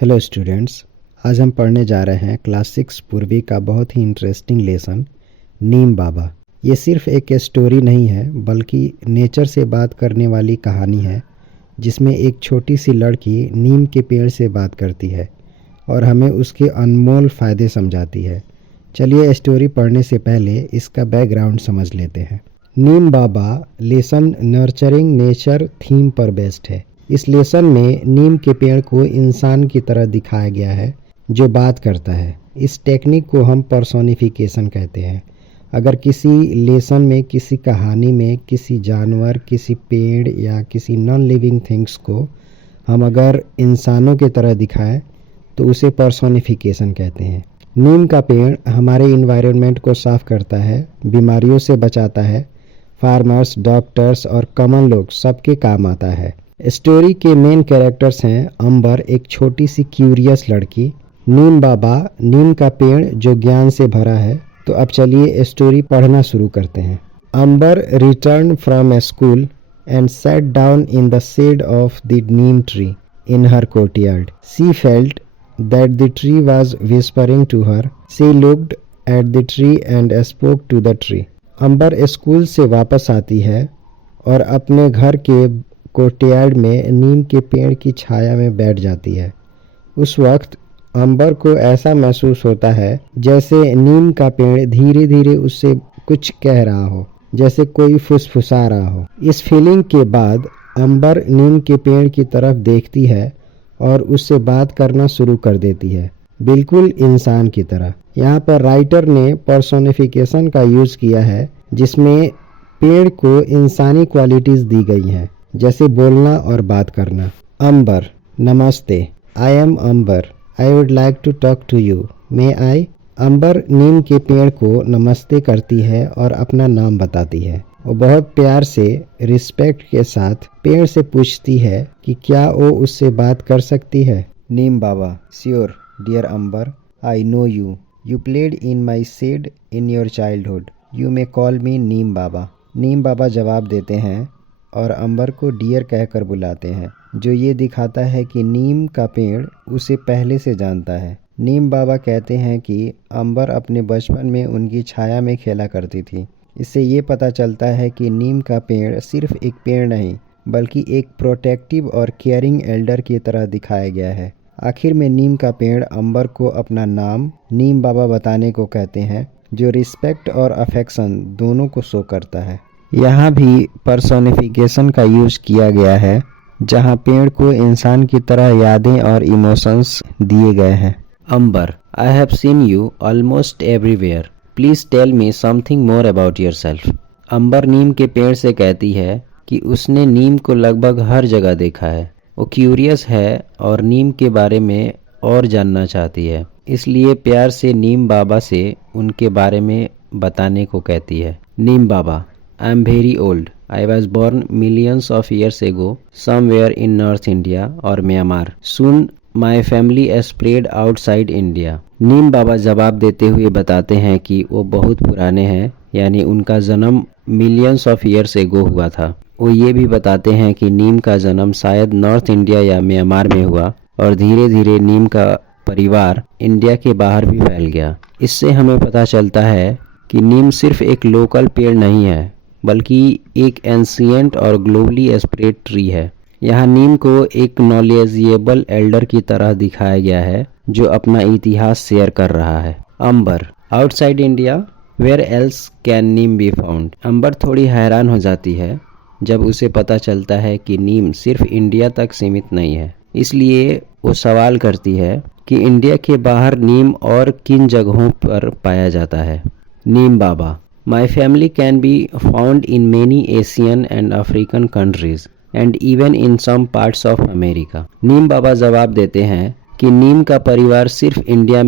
Hello students, आज हम पढ़ने जा रहे हैं क्लास 6 पूर्वी का बहुत ही इंटरेस्टिंग लेसन नीम बाबा। ये सिर्फ एक स्टोरी नहीं है बल्कि नेचर से बात करने वाली कहानी है जिसमें एक छोटी सी लड़की नीम के पेड़ से बात करती है और हमें उसके अनमोल फ़ायदे समझाती है। चलिए स्टोरी पढ़ने से पहले इसका बैकग्राउंड समझ लेते हैं। नीम बाबा लेसन नर्चरिंग नेचर थीम पर बेस्ड है। इस लेसन में नीम के पेड़ को इंसान की तरह दिखाया गया है जो बात करता है। इस टेक्निक को हम पर्सोनिफिकेशन कहते हैं। अगर किसी लेसन में, किसी कहानी में, किसी जानवर, किसी पेड़ या किसी नॉन लिविंग थिंग्स को हम अगर इंसानों की तरह दिखाएं तो उसे पर्सोनिफिकेशन कहते हैं। नीम का पेड़ हमारे इन्वायरमेंट को साफ करता है, बीमारियों से बचाता है, फार्मर्स, डॉक्टर्स और कॉमन लोग सबके काम आता है। स्टोरी के मेन कैरेक्टर्स हैं अंबर, एक छोटी सी क्यूरियस लड़की, नीम बाबा, नीम का पेड़ जो ज्ञान से भरा है। तो अब चलिए स्टोरी पढ़ना शुरू करते हैं। Ambar return from a school and sat down in the shade of the neem tree in her courtyard. She felt that the tree was whispering to her. She looked at the tree and spoke to the tree. Ambar school से वापस आती है और अपने घर के courtyard में नीम के पेड़ की छाया में बैठ जाती है। उस वक्त अंबर को ऐसा महसूस होता है जैसे नीम का पेड़ धीरे धीरे उससे कुछ कह रहा हो, जैसे कोई फुसफुसा रहा हो। इस फीलिंग के बाद अंबर नीम के पेड़ की तरफ देखती है और उससे बात करना शुरू कर देती है, बिल्कुल इंसान की तरह। यहाँ पर राइटर ने पर्सोनिफिकेशन का यूज़ किया है जिसमें पेड़ को इंसानी क्वालिटीज़ दी गई हैं, जैसे बोलना और बात करना। Ambar, namaste, I am Ambar, I would like to talk to you, may I. Ambar नीम के पेड़ को नमस्ते करती है और अपना नाम बताती है। वो बहुत प्यार से, रिस्पेक्ट के साथ पेड़ से पूछती है कि क्या वो उससे बात कर सकती है। Neem Baba, sure dear Ambar, I know you, you played in my shade in your childhood, you may call me Neem Baba. Neem Baba जवाब देते हैं और अंबर को डियर कहकर बुलाते हैं, जो ये दिखाता है कि नीम का पेड़ उसे पहले से जानता है। नीम बाबा कहते हैं कि अंबर अपने बचपन में उनकी छाया में खेला करती थी। इससे ये पता चलता है कि नीम का पेड़ सिर्फ एक पेड़ नहीं बल्कि एक प्रोटेक्टिव और केयरिंग एल्डर की तरह दिखाया गया है। आखिर में नीम का पेड़ अंबर को अपना नाम नीम बाबा बताने को कहते हैं, जो रिस्पेक्ट और अफेक्शन दोनों को शो करता है। यहाँ भी पर्सोनिफिकेशन का यूज किया गया है, जहाँ पेड़ को इंसान की तरह यादें और इमोशंस दिए गए हैं। Ambar, I have seen you almost everywhere, please tell me something more about yourself. Ambar नीम के पेड़ से कहती है कि उसने नीम को लगभग हर जगह देखा है। वो क्यूरियस है और नीम के बारे में और जानना चाहती है, इसलिए प्यार से नीम बाबा से उनके बारे में बताने को कहती है। नीम बाबा, I am very old. I was born millions of years ago somewhere in North India or Myanmar. Soon my family spread outside India. नीम बाबा जवाब देते हुए बताते हैं कि वो बहुत पुराने हैं, यानी उनका जन्म मिलियंस ऑफ ईयर्स एगो हुआ था। वो ये भी बताते हैं कि नीम का जन्म शायद नॉर्थ इंडिया या म्यांमार में हुआ और धीरे धीरे नीम का परिवार इंडिया के बाहर भी फैल गया। इससे हमें पता चलता है कि नीम सिर्फ एक लोकल पेड़ नहीं है बल्कि एक एंशिएंट और ग्लोबली स्प्रेड ट्री है। यहाँ नीम को एक नॉलेजेबल एल्डर की तरह दिखाया गया है जो अपना इतिहास शेयर कर रहा है। Ambar, outside India, where else can neem be found. Ambar थोड़ी हैरान हो जाती है जब उसे पता चलता है कि नीम सिर्फ इंडिया तक सीमित नहीं है, इसलिए वो सवाल करती है कि इंडिया के बाहर नीम और किन जगहों पर पाया जाता है। नीम बाबा, My family can be found in many Asian and African countries and even in some parts of America. नीम बाबा जवाब देते हैं कि नीम का परिवार सिर्फ इंडिया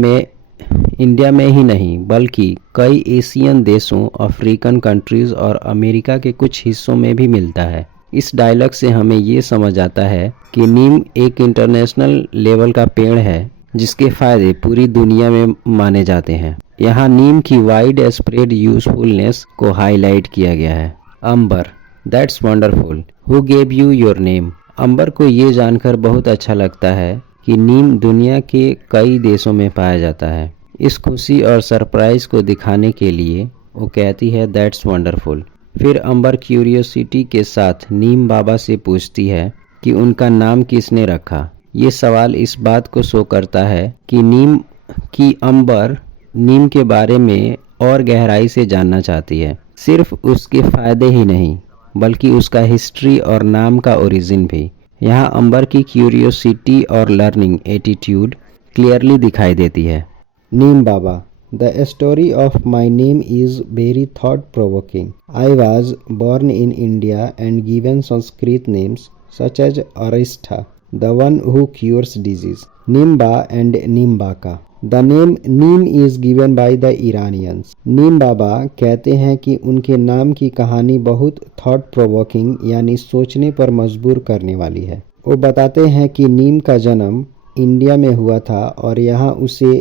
में ही नहीं बल्कि कई एशियन देशों, अफ्रीकन कंट्रीज और अमेरिका के कुछ हिस्सों में भी मिलता है। इस डायलॉग से हमें ये समझ आता है कि नीम एक इंटरनेशनल लेवल का पेड़ है जिसके फायदे पूरी दुनिया में माने जाते हैं। यहाँ नीम की वाइड स्प्रेड यूजफुलनेस को हाईलाइट किया गया है। Ambar, that's wonderful, who gave you your name. Ambar को ये जानकर बहुत अच्छा लगता है कि नीम दुनिया के कई देशों में पाया जाता है। इस खुशी और सरप्राइज को दिखाने के लिए वो कहती है दैट्स वंडरफुल। फिर अंबर क्यूरियोसिटी के साथ नीम बाबा से पूछती है कि उनका नाम किसने रखा। ये सवाल इस बात को शो करता है कि अंबर नीम के बारे में और गहराई से जानना चाहती है। सिर्फ उसके फायदे ही नहीं बल्कि उसका हिस्ट्री और नाम का ओरिजिन भी। यहाँ अंबर की क्यूरियोसिटी और लर्निंग एटीट्यूड क्लियरली दिखाई देती है। Neem Baba, the story of my name is very thought provoking. I was born in India and given Sanskrit names such as Aristha, the one who cures disease, Nimba and Nimbaka. The name Neem is given by the Iranians. नीम बाबा कहते हैं कि उनके नाम की कहानी बहुत thought provoking यानी सोचने पर मजबूर करने वाली है। वो बताते हैं कि नीम का जन्म इंडिया में हुआ था और यहाँ उसे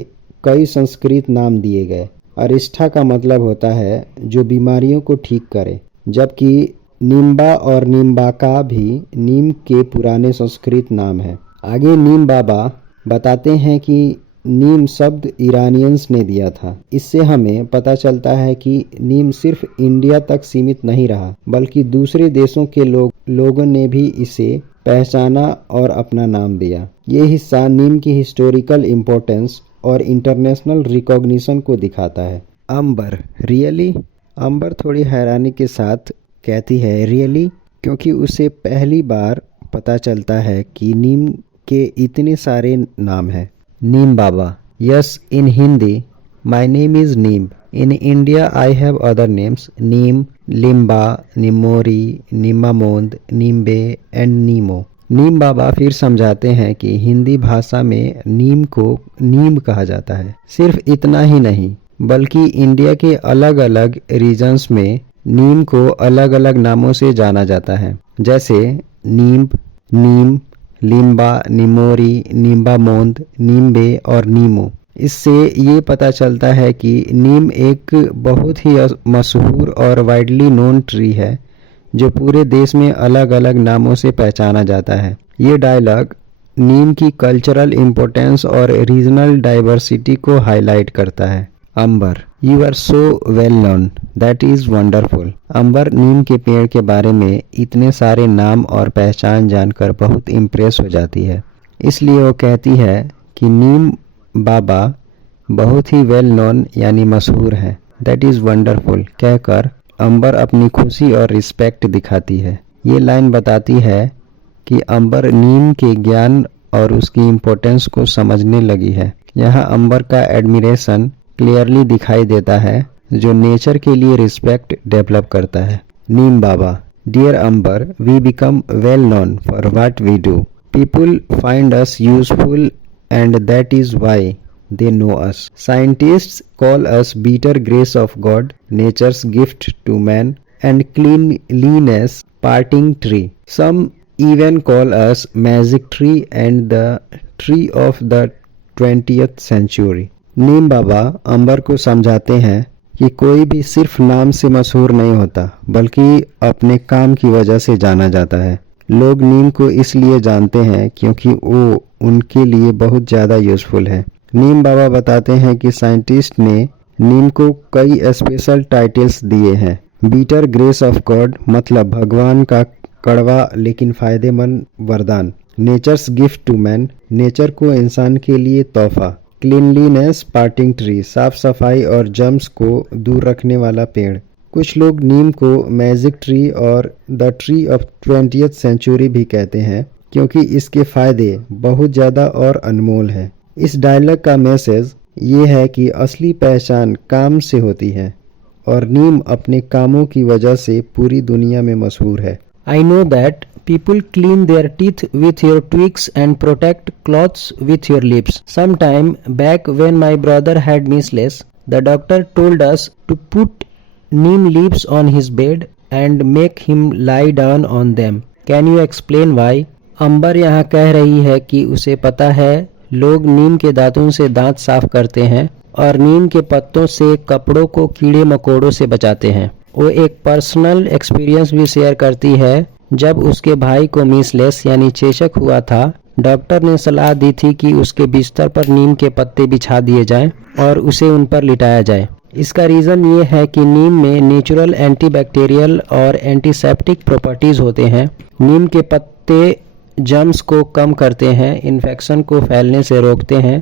कई संस्कृत नाम दिए गए। अरिष्ठा का मतलब होता है जो बीमारियों को ठीक करे, जबकि निम्बा और निम्बाका भी नीम के पुराने संस्कृत नाम हैं। आगे नीम बाबा बताते हैं कि नीम शब्द ईरानियंस ने दिया था। इससे हमें पता चलता है कि नीम सिर्फ इंडिया तक सीमित नहीं रहा बल्कि दूसरे देशों के लोगों ने भी इसे पहचाना और अपना नाम दिया। ये हिस्सा नीम की हिस्टोरिकल इम्पोर्टेंस और इंटरनेशनल रिकॉग्निशन को दिखाता है। अंबर, रियली? अंबर थोड़ी हैरानी के साथ कहती है रियली, क्योंकि उसे पहली बार पता चलता है कि नीम के इतने सारे नाम हैं। Neem Baba, yes, in Hindi my name is Neem. In India I have other names, Neem, Limba, Nimori, Nimamond, Nimbe and Neemo. Neem Baba फिर समझाते हैं कि हिंदी भाषा में नीम को नीम कहा जाता है। सिर्फ इतना ही नहीं बल्कि इंडिया के अलग अलग रीजन्स में नीम को अलग अलग नामों से जाना जाता है, जैसे नीम्ब, नीम, लिम्बा, निमोरी, निम्बामोंद, नीम्बे और नीमो। इससे ये पता चलता है कि नीम एक बहुत ही मशहूर और वाइडली नोन ट्री है जो पूरे देश में अलग अलग नामों से पहचाना जाता है। ये डायलॉग नीम की कल्चरल इम्पोर्टेंस और रीजनल डाइवर्सिटी को हाईलाइट करता है। Ambar, you are so well known, that is wonderful. Ambar नीम के पेड़ के बारे में इतने सारे नाम और पहचान जानकर बहुत इम्प्रेस हो जाती है। इसलिए वो कहती है कि नीम बाबा बहुत ही वेल नोन यानी मशहूर है। दैट इज़ वंडरफुल कहकर अंबर अपनी खुशी और रिस्पेक्ट दिखाती है। ये लाइन बताती है कि अंबर नीम के ज्ञान और उसकी इम्पोर्टेंस को समझने लगी है। यहाँ अंबर का एडमिरेशन क्लियरली दिखाई देता है जो नेचर के लिए रिस्पेक्ट डेवलप करता है। Neem Baba, dear Ambar, we become well known for what we do. People find us useful and that is why they know us. Scientists call us bitter grace of God, nature's gift to man, and cleanliness parting tree. Some even call us magic tree and the tree of the 20th century. नीम बाबा अंबर को समझाते हैं कि कोई भी सिर्फ नाम से मशहूर नहीं होता बल्कि अपने काम की वजह से जाना जाता है। लोग नीम को इसलिए जानते हैं क्योंकि वो उनके लिए बहुत ज़्यादा यूजफुल है। नीम बाबा बताते हैं कि साइंटिस्ट ने नीम को कई स्पेशल टाइटल्स दिए हैं। बीटर ग्रेस ऑफ गॉड मतलब भगवान का कड़वा लेकिन फायदेमंद वरदान। Nature's gift to man, nature को इंसान के लिए तोहफा। क्लीनलीनेस पार्टिंग ट्री, साफ सफाई और जर्म्स को दूर रखने वाला पेड़। कुछ लोग नीम को मैजिक ट्री और the tree of 20th century भी कहते हैं क्योंकि इसके फायदे बहुत ज़्यादा और अनमोल हैं। इस डायलॉग का मैसेज ये है कि असली पहचान काम से होती है और नीम अपने कामों की वजह से पूरी दुनिया में मशहूर है। I know that people clean their teeth with your twigs and protect clothes with your lips. Sometime back when my brother had measles, the doctor told us to put neem leaves on his bed and make him lie down on them. Can you explain why? अंबर यहाँ कह रही है कि उसे पता है लोग नीम के दांतों से दांत साफ करते हैं और नीम के पत्तों से कपड़ों को कीड़े मकोड़ों से बचाते हैं। वो एक पर्सनल एक्सपीरियंस भी शेयर करती है। जब उसके भाई को मीसलेस यानी चेचक हुआ था, डॉक्टर ने सलाह दी थी कि उसके बिस्तर पर नीम के पत्ते बिछा दिए जाएं और उसे उन पर लिटाया जाए। इसका रीज़न ये है कि नीम में नेचुरल एंटीबैक्टीरियल और एंटीसेप्टिक प्रॉपर्टीज़ होते हैं। नीम के पत्ते जर्म्स को कम करते हैं, इन्फेक्शन को फैलने से रोकते हैं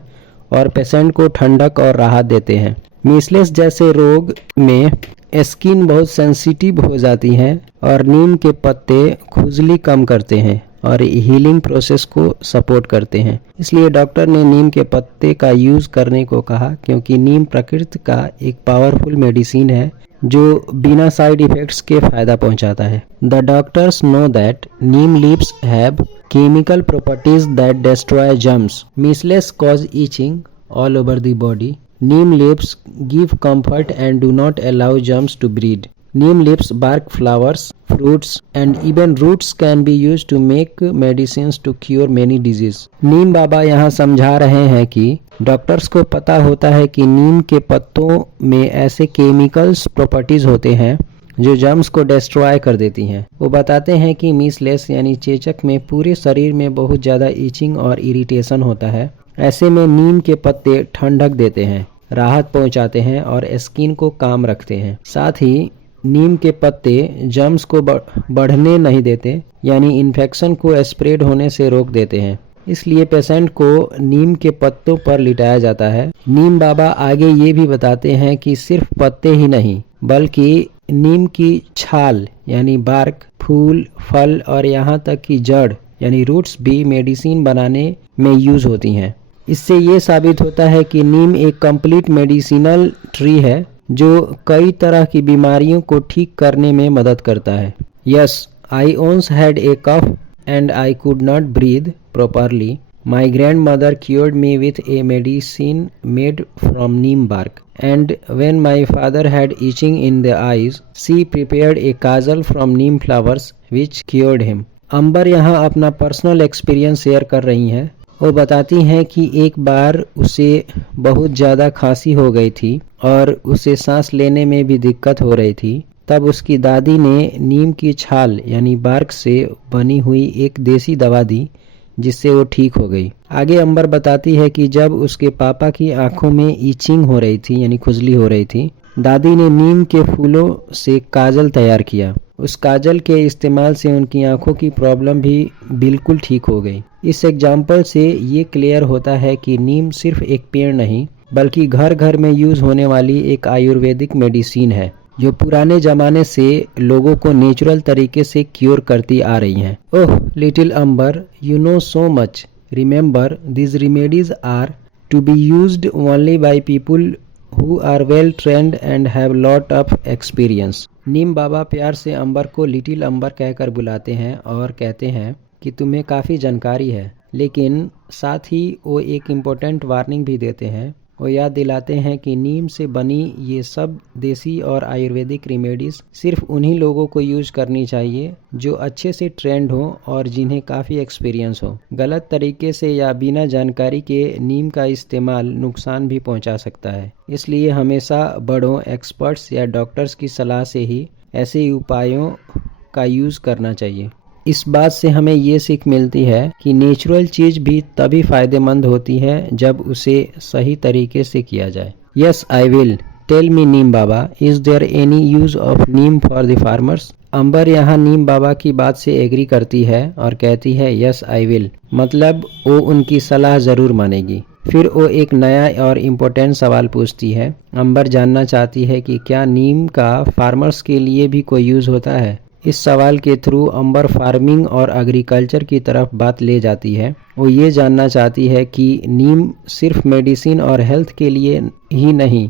और पेशेंट को ठंडक और राहत देते हैं। मीसलेस जैसे रोग में स्किन बहुत सेंसिटिव हो जाती है और नीम के पत्ते खुजली कम करते हैं और हीलिंग प्रोसेस को सपोर्ट करते हैं। इसलिए डॉक्टर ने नीम के पत्ते का यूज़ करने को कहा, क्योंकि नीम प्रकृति का एक पावरफुल मेडिसिन है जो बिना साइड इफ़ेक्ट्स के फ़ायदा पहुंचाता है। The doctors know that Neem leaves have chemical properties that destroy germs. Measles cause itching all over the body. Neem leaves give comfort and do not allow germs to breed. Neem leaves, bark, flowers, fruits and even roots can be used to make medicines to cure many diseases. नीम बाबा यहाँ समझा रहे हैं कि doctors को पता होता है कि नीम के पत्तों में ऐसे केमिकल्स प्रॉपर्टीज होते हैं जो जर्म्स को डिस्ट्रॉय कर देती हैं। वो बताते हैं कि मीसलेस यानी चेचक में पूरे शरीर में बहुत ज़्यादा ईचिंग और इरिटेशन होता है। ऐसे में नीम के पत्ते ठंडक देते हैं, राहत पहुंचाते हैं और स्किन को काम रखते हैं। साथ ही नीम के पत्ते जर्म्स को बढ़ने नहीं देते, यानी इन्फेक्शन को स्प्रेड होने से रोक देते हैं। इसलिए पेशेंट को नीम के पत्तों पर लिटाया जाता है। नीम बाबा आगे ये भी बताते हैं कि सिर्फ पत्ते ही नहीं बल्कि नीम की छाल यानी बार्क, फूल, फल और यहाँ तक कि जड़ यानी रूट्स भी मेडिसिन बनाने में यूज़ होती हैं। इससे ये साबित होता है कि नीम एक कंप्लीट मेडिसिनल ट्री है जो कई तरह की बीमारियों को ठीक करने में मदद करता है। Yes, I once had a cough and I could not breathe properly. My grandmother cured me with a medicine made from neem bark. And when my father had itching in the eyes, she prepared a kajal from neem flowers which cured him. अंबर यहाँ अपना personal experience share कर रही हैं। वो बताती हैं कि एक बार उसे बहुत ज़्यादा खांसी हो गई थी और उसे सांस लेने में भी दिक्कत हो रही थी। तब उसकी दादी ने नीम की छाल यानी बार्क से बनी हुई एक देसी दवा दी जिससे वो ठीक हो गई। आगे अंबर बताती है कि जब उसके पापा की आंखों में ईचिंग हो रही थी यानी खुजली हो रही थी, दादी ने नीम के फूलों से काजल तैयार किया। उस काजल के इस्तेमाल से उनकी आंखों की प्रॉब्लम भी बिल्कुल ठीक हो गई। इस एग्जाम्पल से ये क्लियर होता है कि नीम सिर्फ एक पेड़ नहीं बल्कि घर घर में यूज़ होने वाली एक आयुर्वेदिक मेडिसिन है जो पुराने ज़माने से लोगों को नेचुरल तरीके से क्योर करती आ रही हैं। Oh little Ambar, you know so much. Remember this remedies are to be used only by people who are well trained and have lot of experience. Neem Baba प्यार से अंबर को लिटिल अंबर कहकर बुलाते हैं और कहते हैं कि तुम्हें काफ़ी जानकारी है, लेकिन साथ ही वो एक इम्पोर्टेंट वार्निंग भी देते हैं। वो याद दिलाते हैं कि नीम से बनी ये सब देसी और आयुर्वेदिक रेमेडीज़ सिर्फ उन्हीं लोगों को यूज़ करनी चाहिए जो अच्छे से ट्रेंड हो और जिन्हें काफ़ी एक्सपीरियंस हो। गलत तरीके से या बिना जानकारी के नीम का इस्तेमाल नुकसान भी पहुंचा सकता है। इसलिए हमेशा बड़ों, एक्सपर्ट्स या डॉक्टर्स की सलाह से ही ऐसे उपायों का यूज़ करना चाहिए। इस बात से हमें ये सीख मिलती है कि नेचुरल चीज़ भी तभी फ़ायदेमंद होती है जब उसे सही तरीके से किया जाए। Yes I will, tell me Neem Baba, is there any use of neem for the farmers. Ambar यहाँ नीम बाबा की बात से एग्री करती है और कहती है यस आई विल, मतलब वो उनकी सलाह ज़रूर मानेगी। फिर वो एक नया और इम्पोर्टेंट सवाल पूछती है। अंबर जानना चाहती है कि क्या नीम का फार्मर्स के लिए भी कोई यूज़ होता है। इस सवाल के थ्रू अंबर फार्मिंग और एग्रीकल्चर की तरफ बात ले जाती है। वो ये जानना चाहती है कि नीम सिर्फ मेडिसिन और हेल्थ के लिए ही नहीं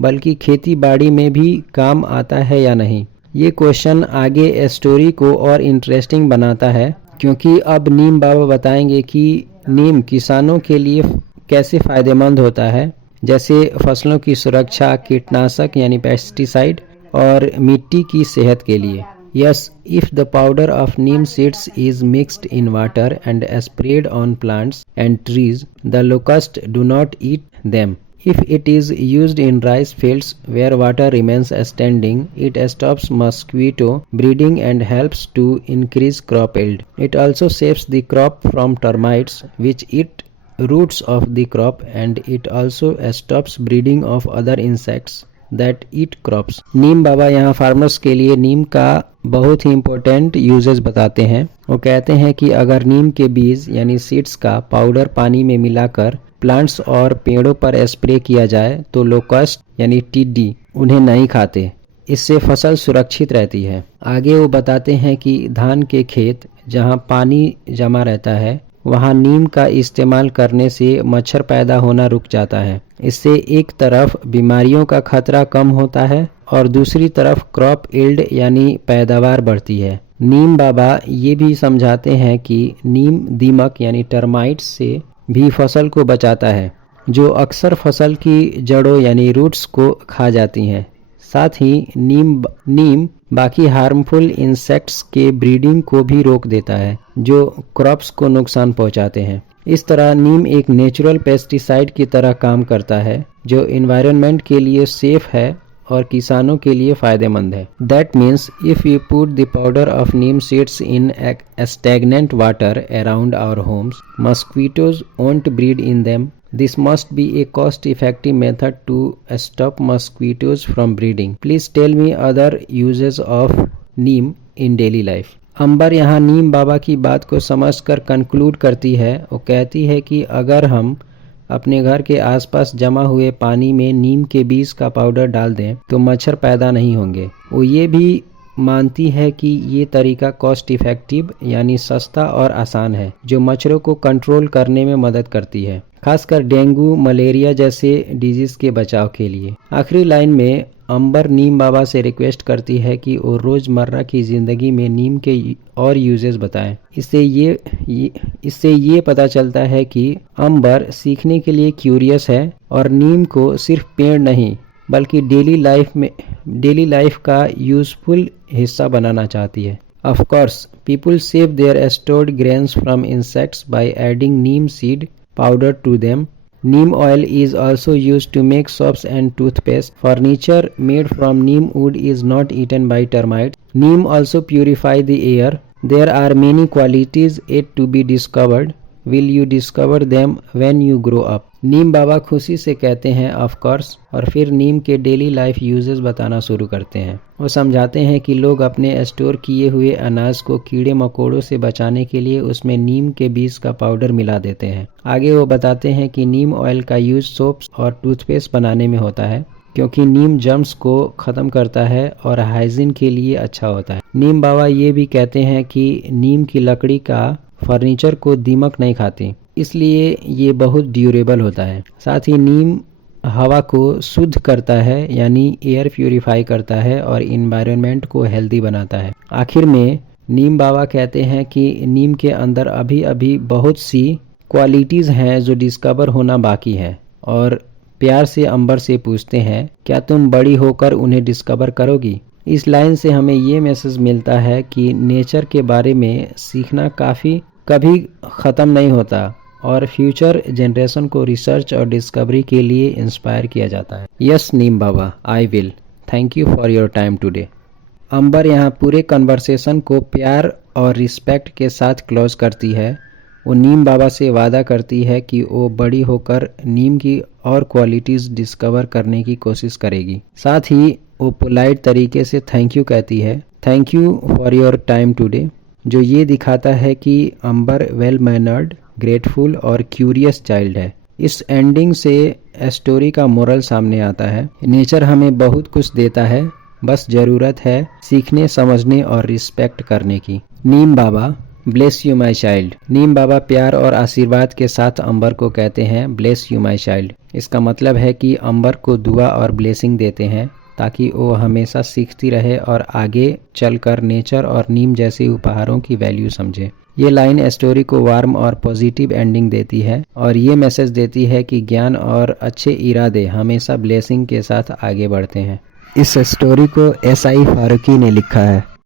बल्कि खेती बाड़ी में भी काम आता है या नहीं। ये क्वेश्चन आगे स्टोरी को और इंटरेस्टिंग बनाता है, क्योंकि अब नीम बाबा बताएंगे कि नीम किसानों के लिए कैसे फ़ायदेमंद होता है, जैसे फसलों की सुरक्षा, कीटनाशक यानी पेस्टिसाइड और मिट्टी की सेहत के लिए। Yes, if the powder of neem seeds is mixed in water and sprayed on plants and trees, the locusts do not eat them. If it is used in rice fields where water remains standing, it stops mosquito breeding and helps to increase crop yield. It also saves the crop from termites which eat roots of the crop, and it also stops breeding of other insects that eat crops. नीम बाबा यहाँ farmers के लिए नीम का बहुत ही important uses बताते हैं। वो कहते हैं कि अगर नीम के बीज यानी सीड्स का पाउडर पानी में मिलाकर प्लांट्स और पेड़ों पर स्प्रे किया जाए तो लोकस्ट यानी टिड्डी उन्हें नहीं खाते। इससे फसल सुरक्षित रहती है। आगे वो बताते हैं कि धान के खेत जहाँ पानी जमा रहता है वहाँ नीम का इस्तेमाल करने से मच्छर पैदा होना रुक जाता है। इससे एक तरफ बीमारियों का खतरा कम होता है और दूसरी तरफ क्रॉप यील्ड यानी पैदावार बढ़ती है। नीम बाबा ये भी समझाते हैं कि नीम दीमक यानी टर्माइट्स से भी फसल को बचाता है, जो अक्सर फसल की जड़ों यानी रूट्स को खा जाती हैं। साथ ही नीम बाकी हार्मफुल इंसेक्ट्स के ब्रीडिंग को भी रोक देता है जो क्रॉप्स को नुकसान पहुंचाते हैं। इस तरह नीम एक नेचुरल पेस्टिसाइड की तरह काम करता है जो एनवायरनमेंट के लिए सेफ है और किसानों के लिए फायदेमंद है। That means if we put the powder of neem seeds in a stagnant water around our homes, mosquitoes won't breed in them. This must be a cost-effective method to stop mosquitoes from breeding. Please tell me other uses of neem in daily life. अंबर यहाँ नीम बाबा की बात को समझकर conclude करती है। वो कहती है कि अगर हम अपने घर के आसपास जमा हुए पानी में नीम के बीज का पाउडर डाल दें तो मच्छर पैदा नहीं होंगे। वो ये भी मानती है कि ये तरीका कॉस्ट इफेक्टिव यानी सस्ता और आसान है जो मच्छरों को कंट्रोल करने में मदद करती है, खासकर डेंगू मलेरिया जैसे डिजीज के बचाव के लिए। आखिरी लाइन में अंबर नीम बाबा से रिक्वेस्ट करती है कि वो रोज़मर्रा की ज़िंदगी में नीम के और यूजेस बताएं। इससे ये पता चलता है कि अंबर सीखने के लिए क्यूरियस है और नीम को सिर्फ पेड़ नहीं बल्कि डेली लाइफ का यूजफुल हिस्सा बनाना चाहती है। Of course, people save their stored grains from insects by adding neem seed powder to them. Neem oil is also used to make soaps and toothpaste. Furniture made from neem wood is not eaten by termites. Neem also purifies the air. There are many qualities yet to be discovered. Will you discover them when you grow up? नीम बाबा खुशी से कहते हैं of course और फिर नीम के daily life uses बताना शुरू करते हैं। वो समझाते हैं कि लोग अपने स्टोर किए हुए अनाज को कीड़े मकोड़ों से बचाने के लिए उसमें नीम के बीज का पाउडर मिला देते हैं। आगे वो बताते हैं कि नीम ऑयल का यूज सोप्स और टूथपेस्ट बनाने में होता है क्योंकि नीम जर्म्स को ख़त्म करता है और हाइजीन के लिए अच्छा होता है। नीम बाबा ये भी कहते हैं कि नीम की लकड़ी का फर्नीचर को दीमक नहीं खाती, इसलिए ये बहुत ड्यूरेबल होता है। साथ ही नीम हवा को शुद्ध करता है यानी एयर प्यूरिफाई करता है और इन्वायरमेंट को हेल्दी बनाता है। आखिर में नीम बाबा कहते हैं कि नीम के अंदर अभी बहुत सी क्वालिटीज़ हैं जो डिस्कवर होना बाकी है और प्यार से अंबर से पूछते हैं क्या तुम बड़ी होकर उन्हें डिस्कवर करोगी। इस लाइन से हमें ये मैसेज मिलता है कि नेचर के बारे में सीखना कभी ख़त्म नहीं होता और फ्यूचर जनरेशन को रिसर्च और डिस्कवरी के लिए इंस्पायर किया जाता है। Yes Neem Baba, I will. Thank you for your time today. Ambar यहाँ पूरे कन्वर्सेशन को प्यार और रिस्पेक्ट के साथ क्लोज करती है। वो नीम बाबा से वादा करती है कि वो बड़ी होकर नीम की और क्वालिटीज़ डिस्कवर करने की कोशिश करेगी। साथ ही वो पोलाइट तरीके से थैंक यू कहती है, thank you for your time today, जो ये दिखाता है कि अंबर वेल मैनर्ड, ग्रेटफुल और क्यूरियस चाइल्ड है। इस एंडिंग से स्टोरी का मोरल सामने आता है। नेचर हमें बहुत कुछ देता है, बस ज़रूरत है सीखने, समझने और रिस्पेक्ट करने की। नीम बाबा, ब्लेस यू माई चाइल्ड। नीम बाबा प्यार और आशीर्वाद के साथ अंबर को कहते हैं ब्लेस यू माई चाइल्ड। इसका मतलब है कि अंबर को दुआ और ब्लेसिंग देते हैं ताकि वो हमेशा सीखती रहे और आगे चलकर नेचर और नीम जैसे उपहारों की वैल्यू समझे। ये लाइन स्टोरी को वार्म और पॉजिटिव एंडिंग देती है और ये मैसेज देती है कि ज्ञान और अच्छे इरादे हमेशा ब्लेसिंग के साथ आगे बढ़ते हैं। इस स्टोरी को एस.आई. फारूकी ने लिखा है।